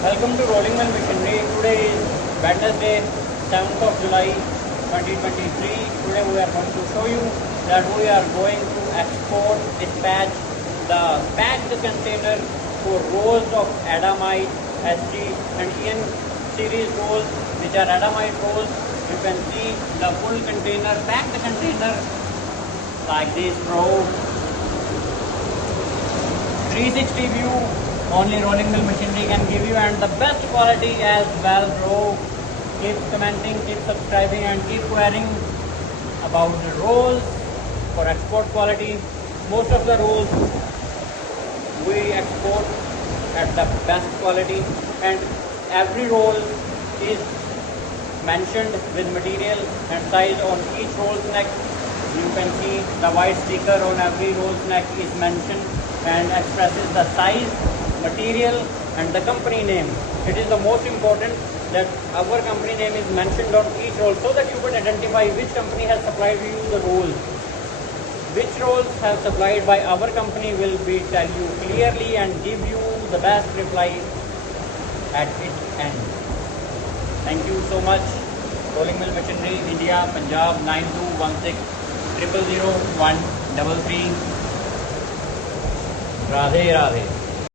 Welcome to Rolling Mill Machinery. Today is Wednesday, 7th of July 2023. Today we are going to show you that we are going to dispatch the packed container for rolls of Adamite, SG and EN series rolls, which are Adamite rolls. You can see the full container, packed container like this, bro. 360 view only Rolling Mill Machinery can give you, and the best quality as well, bro. Keep commenting, keep subscribing and keep querying about the rolls for export quality. Most of the rolls we export at the best quality, and every roll is mentioned with material and size on each roll's neck. You can see the white sticker on every roll's neck is mentioned and expresses the size, material and the company name. It is the most important that our company name is mentioned on each roll, so that you can identify which company has supplied you the rolls. Which rolls have supplied by our company will be tell you clearly and give you the best reply at its end. Thank you so much. Rolling Mill Machinery, India, Punjab 9216 000 133. Radhe Radhe.